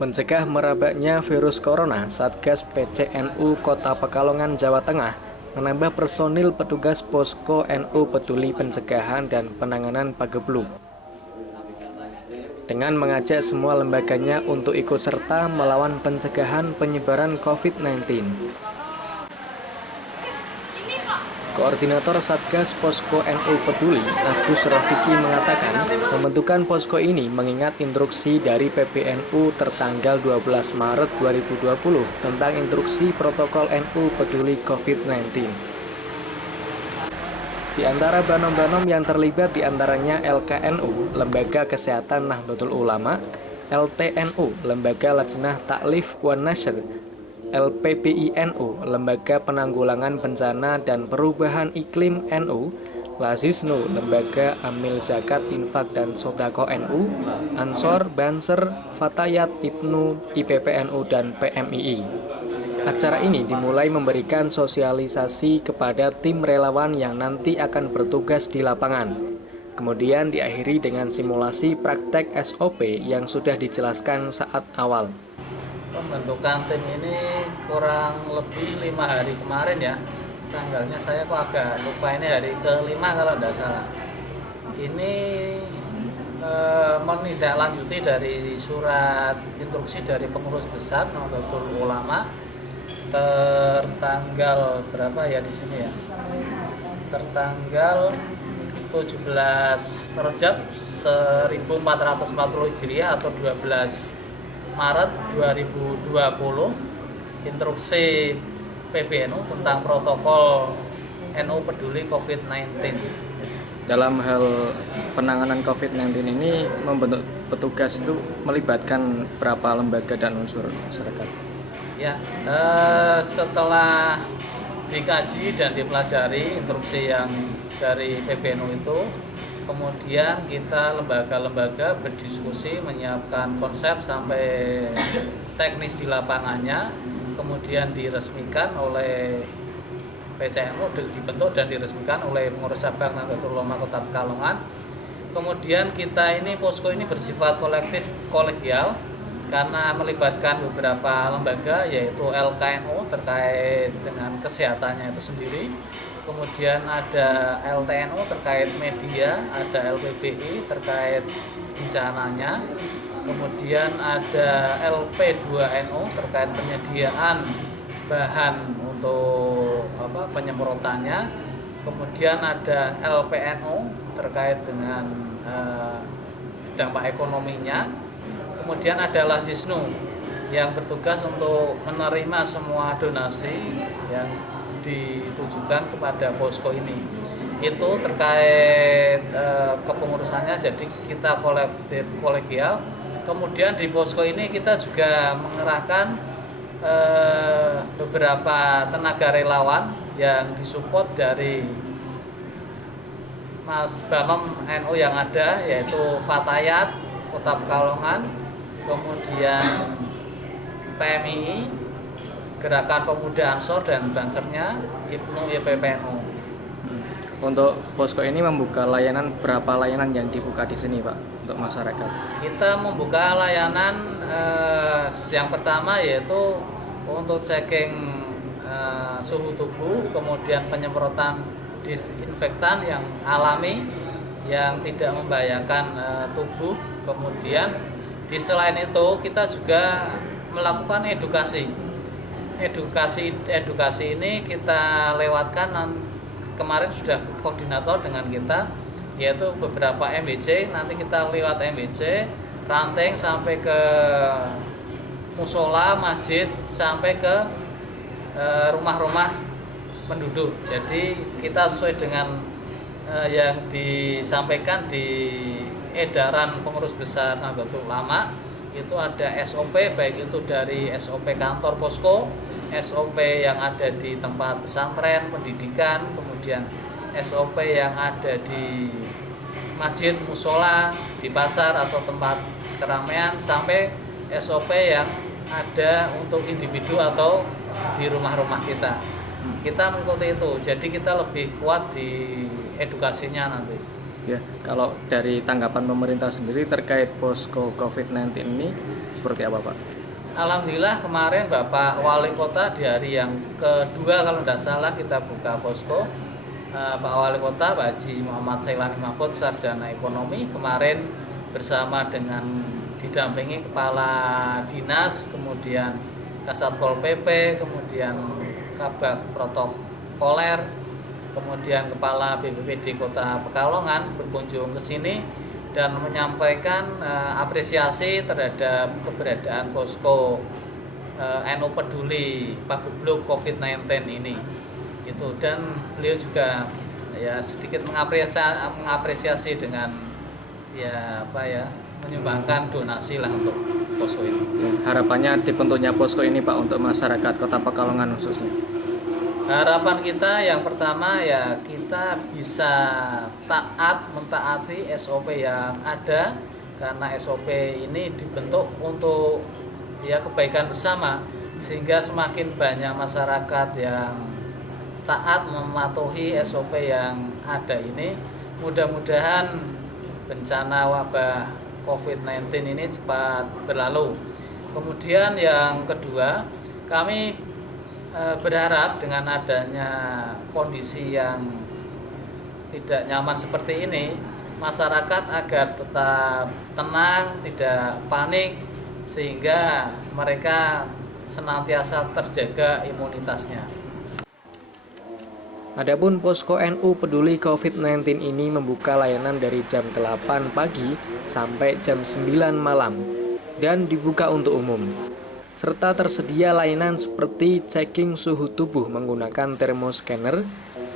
Mencegah merebaknya virus corona, Satgas PCNU Kota Pekalongan, Jawa Tengah menambah personil petugas posko NU Peduli Pencegahan dan Penanganan Pagebluk. Dengan mengajak semua lembaganya untuk ikut serta melawan pencegahan penyebaran COVID-19. Koordinator Satgas Posko NU Peduli, Agus Rafiki mengatakan, pembentukan posko ini mengingat instruksi dari PBNU tertanggal 12 Maret 2020 tentang instruksi protokol NU Peduli COVID-19. Di antara banom-banom yang terlibat diantaranya LKNU, Lembaga Kesehatan Nahdlatul Ulama, LTNU, Lembaga Lajnah Taklif wan Nashr, LPPINU, Lembaga Penanggulangan Bencana dan Perubahan Iklim NU, Lazisnu, Lembaga Amil Zakat Infak dan Sodako NU, Ansor, Banser, Fatayat, Ibnu, IPPNU, dan PMII. Acara ini dimulai memberikan sosialisasi kepada tim relawan yang nanti akan bertugas di lapangan. Kemudian diakhiri dengan simulasi praktek SOP yang sudah dijelaskan saat awal. Pembentukan tim ini kurang lebih 5 hari kemarin ya. Tanggalnya saya kok agak lupa, ini hari ke-5 kalau tidak salah. Ini menindaklanjuti dari surat instruksi dari pengurus besar Nahdlatul Ulama tertanggal berapa ya di sini ya? Tertanggal 17 Rejab 1440 Hijriah atau 12 Maret 2020, instruksi PBNU tentang protokol NU Peduli COVID-19. Dalam hal penanganan COVID-19 ini, membentuk petugas itu melibatkan berapa lembaga dan unsur masyarakat? Ya, setelah dikaji dan dipelajari instruksi yang dari PBNU itu, kemudian kita lembaga-lembaga berdiskusi menyiapkan konsep sampai teknis di lapangannya, kemudian diresmikan oleh PCNU, dibentuk dan diresmikan oleh pengurus cabang Nahdlatul Ulama Kota Pekalongan. Kemudian kita ini posko ini bersifat kolektif kolegial karena melibatkan beberapa lembaga, yaitu LKNU terkait dengan kesehatannya itu sendiri. Kemudian ada LTNU terkait media, ada LPBI terkait bencananya, kemudian ada LP2NU terkait penyediaan bahan untuk penyemprotannya, kemudian ada LPNU terkait dengan dampak ekonominya, kemudian ada Lazisnu yang bertugas untuk menerima semua donasi yang ditujukan kepada posko ini. Itu terkait kepengurusannya, jadi kita kolektif kolegial. Kemudian di posko ini kita juga mengerahkan beberapa tenaga relawan yang disupport dari Mas Banom NU yang ada, yaitu Fatayat Kota Pekalongan, kemudian PMII, Gerakan Pemuda Ansor, dan Bansernya Ibnu, IPPNU. Untuk posko ini membuka layanan, berapa layanan yang dibuka di sini, Pak, untuk masyarakat? Kita membuka layanan yang pertama yaitu untuk checking suhu tubuh, kemudian penyemprotan disinfektan yang alami yang tidak membahayakan tubuh. Kemudian selain itu kita juga melakukan edukasi ini kita lewatkan. Kemarin sudah koordinator dengan kita, yaitu beberapa MBC. Nanti kita lewat MBC ranting sampai ke musola, masjid, sampai ke rumah-rumah penduduk. Jadi kita sesuai dengan yang disampaikan di edaran pengurus besar Nahdlatul Ulama, itu ada SOP, baik itu dari SOP kantor posko, SOP yang ada di tempat pesantren, pendidikan, kemudian SOP yang ada di masjid, musola, di pasar atau tempat keramaian, sampai SOP yang ada untuk individu atau di rumah-rumah kita mengikuti itu. Jadi kita lebih kuat di edukasinya nanti. Ya, kalau dari tanggapan pemerintah sendiri terkait posko COVID-19 ini seperti apa, Pak? Alhamdulillah kemarin Bapak Wali Kota di hari yang kedua kalau tidak salah kita buka posko. Pak Wali Kota Pak Haji Muhammad Sailani Mahfud Sarjana Ekonomi kemarin bersama dengan didampingi Kepala Dinas, kemudian Kasatpol PP, kemudian Kabag Protokoler, kemudian Kepala BPBD Kota Pekalongan berkunjung ke sini dan menyampaikan apresiasi terhadap keberadaan posko NU Peduli Pagebluk COVID-19 ini. Itu, dan beliau juga ya sedikit mengapresiasi dengan menyumbangkan donasi lah untuk posko ini. Harapannya dibentuknya posko ini, Pak, untuk masyarakat Kota Pekalongan khususnya. Harapan kita yang pertama ya kita bisa mentaati SOP yang ada, karena SOP ini dibentuk untuk ya kebaikan bersama, sehingga semakin banyak masyarakat yang taat mematuhi SOP yang ada ini, mudah-mudahan bencana wabah COVID-19 ini cepat berlalu. Kemudian yang kedua, kami berharap dengan adanya kondisi yang tidak nyaman seperti ini, masyarakat agar tetap tenang, tidak panik, sehingga mereka senantiasa terjaga imunitasnya. Adapun posko NU Peduli COVID-19 ini membuka layanan dari jam 8 pagi sampai jam 9 malam dan dibuka untuk umum. Serta tersedia layanan seperti checking suhu tubuh menggunakan thermoscanner,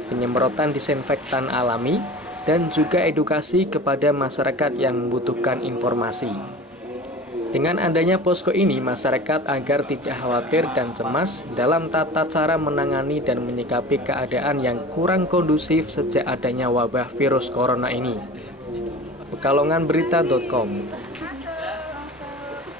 penyemprotan disinfektan alami, dan juga edukasi kepada masyarakat yang membutuhkan informasi. Dengan adanya posko ini, masyarakat agar tidak khawatir dan cemas dalam tata cara menangani dan menyikapi keadaan yang kurang kondusif sejak adanya wabah virus corona ini. Pekalonganberita.com